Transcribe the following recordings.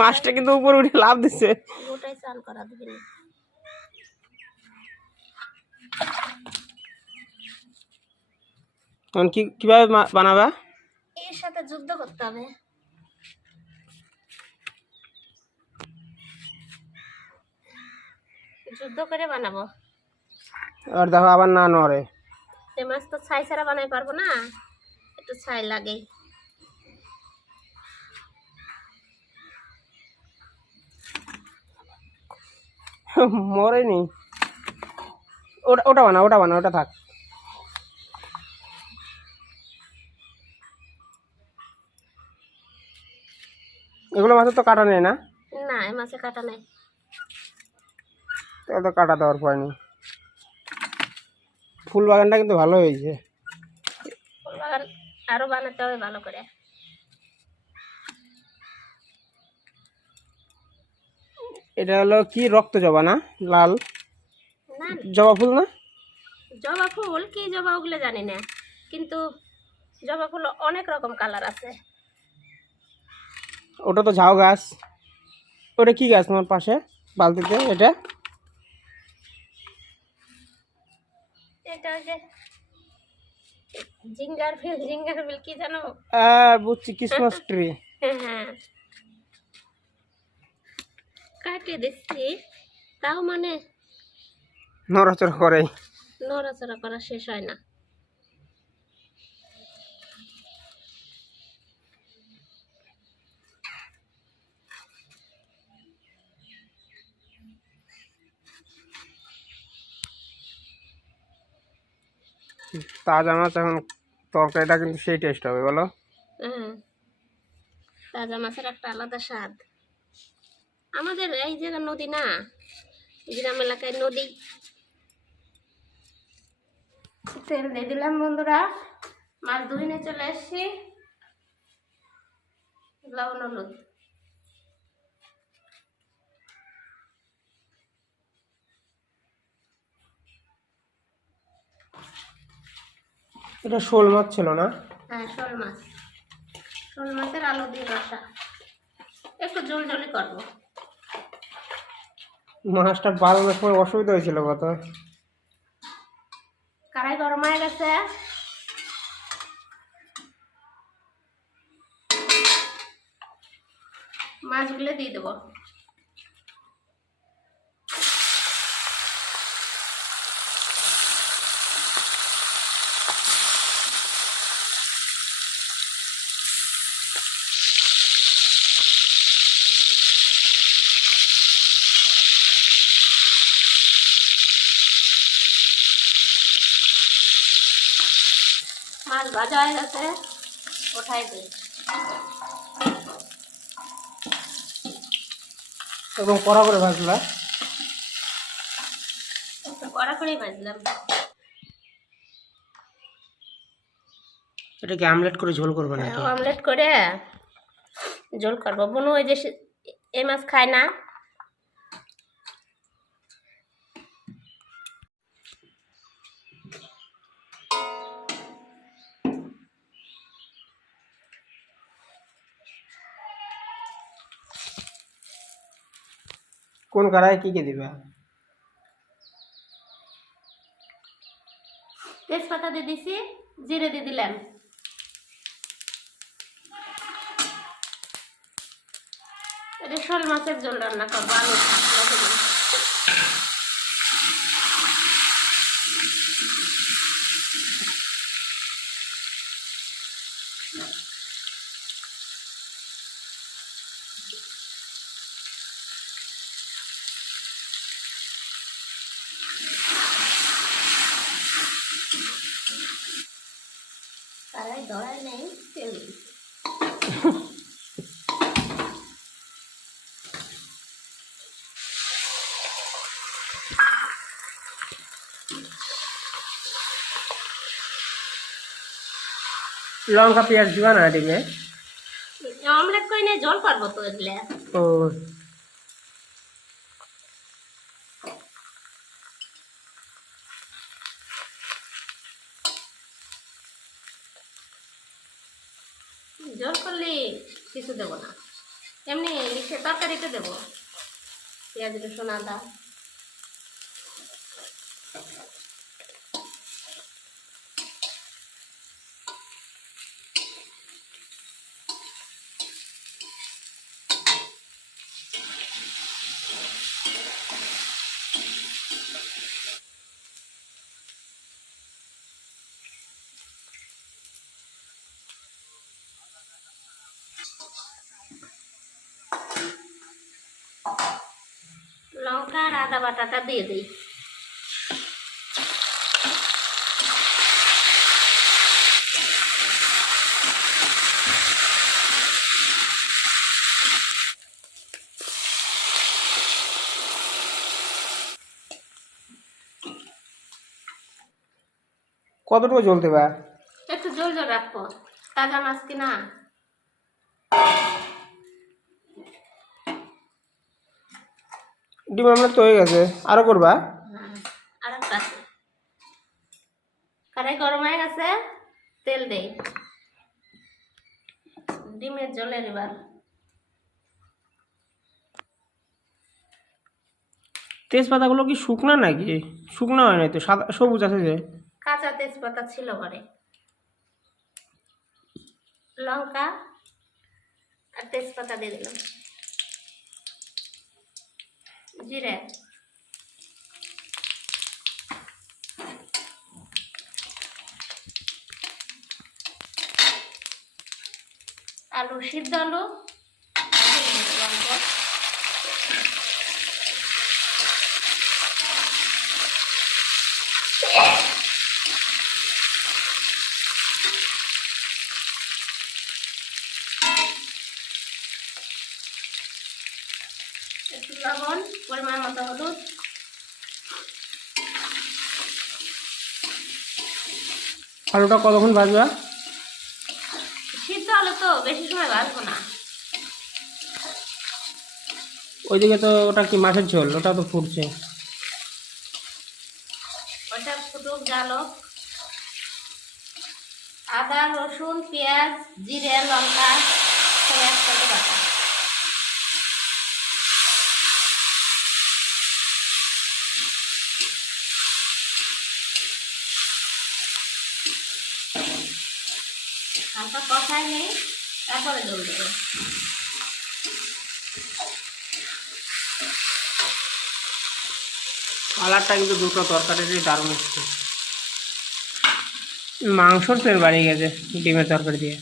মাছটা কিন্তু উপরে উঠে লাভ দিচ্ছে ওটাই চাল করা দিবি না। এখন কি কীভাবে বানাবা? এর সাথে যুদ্ধ করতে হবে। যুদ্ধ করে বানাবো। আর দেখো আবার না নড়ে। মাছ তো ছাই ছাড়া বানাই পারব না। একটু ছাই লাগে। মরেনি। ওটা ওটা বানা ওটা বানা ওটা থাক। এগুলো মাছের তো কাটা নেই না? মাছে কাটা নাই। তাহলে তো কাটা দেওয়ার পরে নেই। ফুল বাগানটা কিন্তু ভালো হয়েছে। ফুল বাগান আরও বানাতে হবে ভালো করে। এটা হলো কি রক্ত জবা না? লাল? জবা ফুল না? জবা ফুল কি জবা ওগুলো জানি না। কিন্তু জবা ফুল অনেক রকম কালার আছে। ওটা তো ঝাউ গাছ। ওটা কি গাছ তোমার পাশে? বালতিতে এটা? এটা যে জিঙ্গার ফিল জিঙ্গার ফিল কি জানো? বুঝছি ক্রিসমাস ট্রি হ্যাঁ। কাটিয়ে দিচ্ছি তাও মানে নড়াচড়া করে। নড়াচড়া করা শেষ হয় না। তাজা মাছ এখন তরকারিটা কিন্তু সেই টেস্ট হবে বলো? হ্যাঁ তাজা মাছের একটা আলাদা স্বাদ। আমাদের এই জায়গা নদী না গ্রাম এলাকায় নদী। তেল দিয়ে দিলাম বন্ধুরা। মাছ ধুইনে চলে এসছি লবণ হলুদ। এটা শোল মাছ ছিল না? হ্যাঁ শোল মাছ। শোল মাছের আলু দিয়ে রসা একটু জল জলি করব। মাছটা বানানোর সময় অসুবিধা হয়েছিল কত কারাই গরম হয়ে গেছে। মাছগুলো দিয়ে দেবো মাছ ভাজা হয়ে গেছে ওঠাই দিই এবং কড়া করে ভাজলা? কড়া করেই ভাজলাম। এটা কি আমলেট করে ঝোল করবে না অমলেট করে ঝোল করব। বোনু ওই যে এই মাছ খায় না। কোন কড়াই কি কি দিবে তেজপাতা দিয়ে দিছি, জিরে দিয়ে দিলাম এটা শোল মাছের ঝোল রান্না করব আলু লবণ দিয়ে। ধরাই নেই তেল। লঙ্কা পেঁয়াজ দিবা না ডিমে অমলেট করে জল পারব তো এগুলো। ও জল করলে কিছু দেবো না। এমনি তরকারিতে দেবো। পেঁয়াজ রসুন আদা। লঙ্কা আর আদা বাটাটা দিয়ে দিই। কতটুকু জ্বলতে বা একটু জল জল রাখব। তাজা মাছ কিনা? ডিম আমলেট তো হয়ে গেছে। আরও করবা? আর একটা আছে। কড়াই গরম হয়ে গেছে তেল দেই ডিমের জলের এবার তেজপাতাগুলো কি শুকনো নাকি? শুকনো হয় নাই তো সাদা সবুজ আছে যে। কাঁচা তেজপাতা ছিল ঘরে। লঙ্কা আর তেজপাতা দিয়ে দিলাম। জিরে আলু সিদ্ধ আলু লঙ্কা একটু লবণ পরিমাণ মতো হলুদ। আলুটা কতক্ষণ ভাজবা? সিদ্ধ আলু তো বেশি সময় ভাজবো না। ওইদিকে তো ওটা কি মাছের ঝোল? ওটা তো ফুটছে। ওটা ফুটুক জালক। আদা রসুন পেঁয়াজ জিরে লঙ্কা সব একসাথে বাটা হালকা কষাই নেই তারপরে জল দেবো। কালারটা কিন্তু দুটো তরকারিরই দারুণ এসছে মাংসর তেল বাড়িয়ে গেছে ডিমের তরকারি দিয়ে।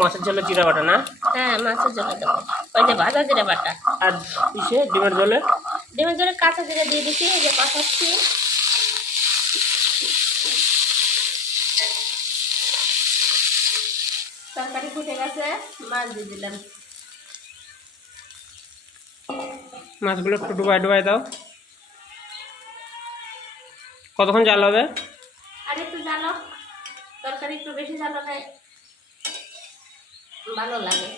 মাছের ঝোলে জিরা বাটা না? হ্যাঁ মাছের দেবো ওই যে ভাজা জিরে বাটা। আর ইসে ডিমের ঝোলে ডিমের জলে কাঁচা জিরে দিয়ে দিচ্ছি এই যে কষাচ্ছি তরকারি ফুটে গেছে মাছ দিয়ে দিলাম। মাছগুলো একটু ডুবাই ডুবাই দাও। কতক্ষণ জাল হবে? আর একটু জালো তরকারি একটু বেশি জালো হয় ভালো লাগে।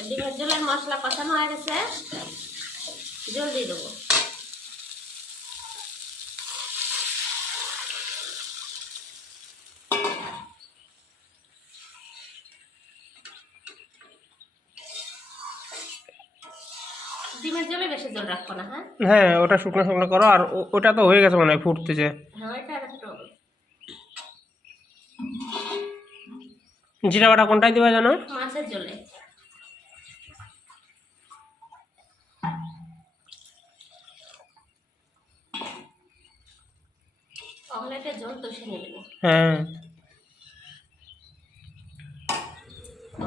ডিমের জলের মশলা কষানো হয়ে গেছে। জল দিয়ে দেবো। ডিমের জলে বেশি জল রাখব না হ্যাঁ? হ্যাঁ ওটা শুকনো শুকনো করো আর ওটা তো হয়ে গেছে মনে হয় ফুটতেছে হ্যাঁ জিরা বাটা কোনটাই দিবা জানো? মাছের জলে। অমলেটের জল তো সে নেব। হ্যাঁ।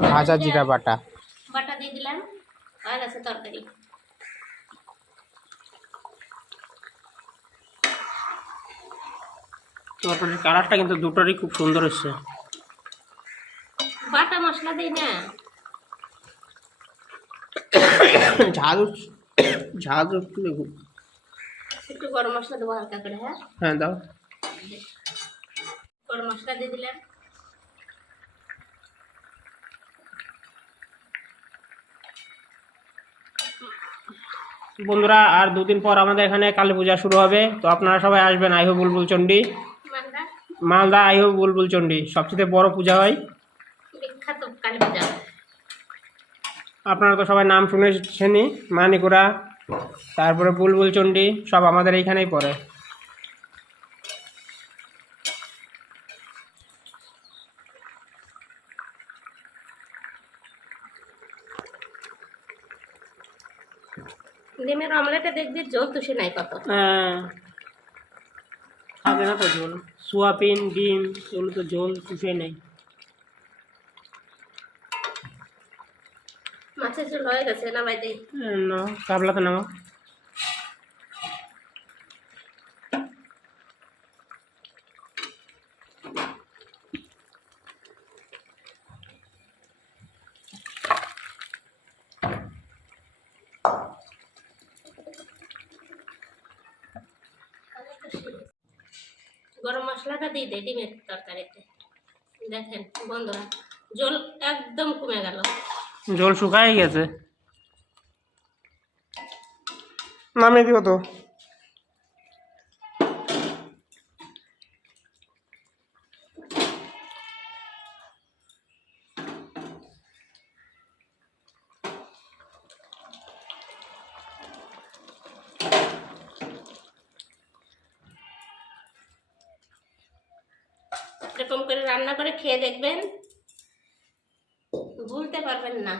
ভাজা জিরা বাটা। বাটা দিয়ে দিলাম হয়ে গেছে তরকারি। তরকারির কালারটা কিন্তু দুটোরই খুব সুন্দর এসছে বাটা মশলা দিই না। ঝাল ঝাল একটু গরম মশলা দেবো হালকা করে হ্যাঁ? হ্যাঁ দাও। গরম মশলা দিয়ে দিলাম। বন্ধুরা আর দুদিন পর আমাদের এখানে কালী পূজা শুরু হবে তো আপনারা সবাই আসবেন আইহো বুলবুল চণ্ডী। মালদা? আইহো বুলবুল চণ্ডী সবচেয়ে বড় পূজা হয়। বিখ্যাত কালী পূজা। আপনারা তো সবাই নাম শুনেছেনই মানিকুরা তারপরে বুলবুল চণ্ডী সব আমাদের এইখানেই পড়ে। ডিমের অমলেটে দেখবি জল তুষে নাই কত। হ্যাঁ। থাকে না তো জল। সোয়াবিন ডিম এগুলো তো জল তুষে নেই। মাছের জল হয়ে গেছে না ভাই দেই না কাবলাতে নামা গরম মশলাটা দিয়ে দিই ডিমের তরকারিতে। দেখেন বন্ধুরা জল একদম কমে গেল। জল শুকায় গেছে। নামিয়ে দিও তো? এরকম করে রান্না করে খেয়ে দেখবেন। ভুলতে পারবেন না।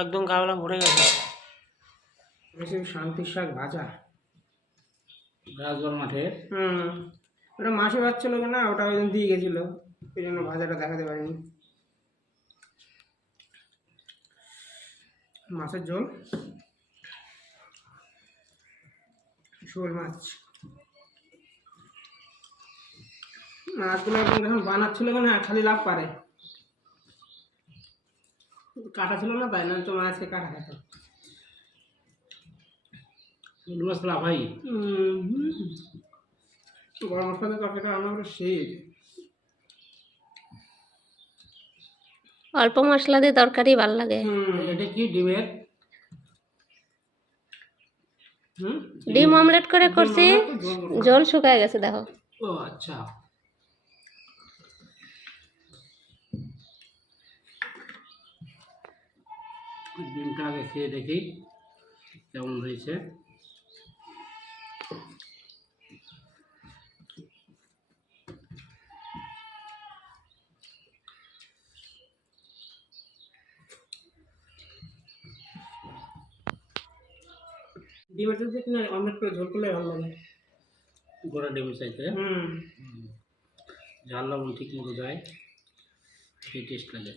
একদম কাবলা ভরে গেছে। বেশি শান্তির শাক ভাজা। রাজগড় মাঠে। হুম। ওটা মাসে পাচ্ছিল না ওটা ওই দিন দিয়ে গেছিল। এই জন্য ভাজাটা দেখাতে পারিনি। মাছের ঝোল। শোল মাছ মাছগুলো একদম যখন বানাচ্ছিল না খালি লাভ পারে। কাটা ছিল না তাই না? তো মাছকে কাটা খেত। মাছ তোলা ভাই হুম। গরম মশলা তরকারিটা রান্না করে সেই অল্প মশলা দিয়ে তরকারি ভালো লাগে। এটা কি ডিমের? হুম। ডিম অমলেট করে করছি জল শুকায় গেছে দেখো। ও আচ্ছা। ডিমটা আগে খেয়ে দেখি কেমন হয়েছে। ডিমের চলছে কিনা অমলেট করে ঝোল করলে ভালো লাগে। গোড়া ডিমের চাইতে হুম। ঝাল লবণ ঠিক মতো যায় সেই টেস্ট লাগে।